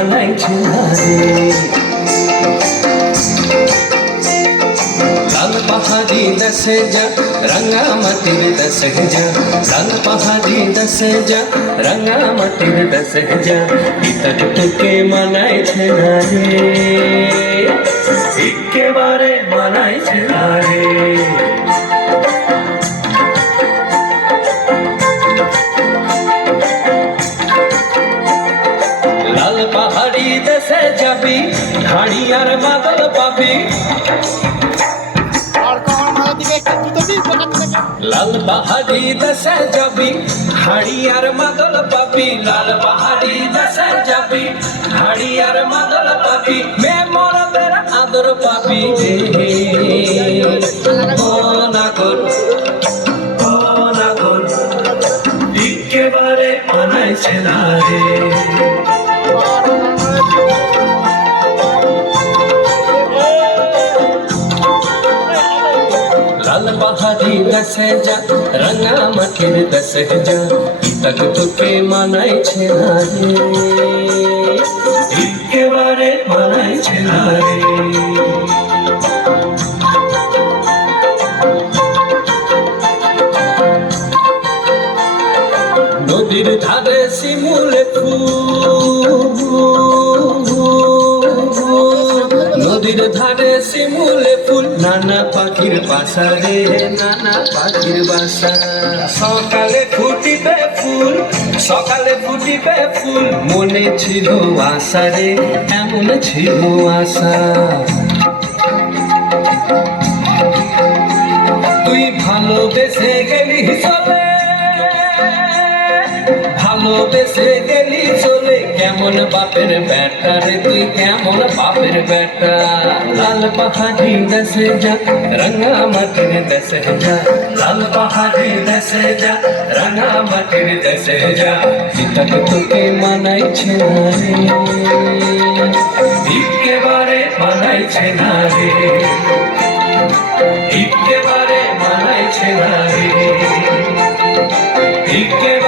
মানাইছে না রে। লাল পাহাড়ি দেশে যা রাঙা মাটির দেশে যা, লাল পাহাড়ি দেশে যা রাঙা মাটির দেশে যা, পিতা তোকে মানাইছে না রে, একেবারে মানাইছে না রে। লাল পাহাড়ি দেশে যাবি হাড়ি আর বাদল পাবি, লাল পাহাড়ি দেশে যাবি হাড়ি আর মাদল পাবি, লাল পাহাড়ি দেশে যাবি হাড়ি আর মাদল পাবি, মেমরদের আদর পাবি রে। ও নাগর ও নাগর একেবারে মানাইছে না রে। লাল পাহাড়ি দেশে যা রাঙা মাটির দেশে যা, পিতা তোকে মানাইছে না রে, একেবারে মানাইছে না রে। নদীর ধারে শিমুল ফুল, নদীর ধারে শিমুল ফুল, নানা পাখির বাসা রে, নানা পাখির বাসা। সকালে ফুটিবে ফুল, সকালে ফুটিবে ফুল, মনে ছিল আশা রে, এমন ছিল আশা। তুই ভালোবেসে গেলি চলে, ভালোবেসে গেলি চলে, কেমন বাপের বেটা রে তুই, কেমন বাপের বেটা। লাল পাহাড়ি দেশে যা রাঙা মাটির দেশে যা, লাল পাহাড়ি দেশে যা রাঙা মাটির দেশে যা, পিতা তোকে মানাইছে না রে, একেবারে মানাইছে না রে, একেবারে মানাইছে না রে, একেবারে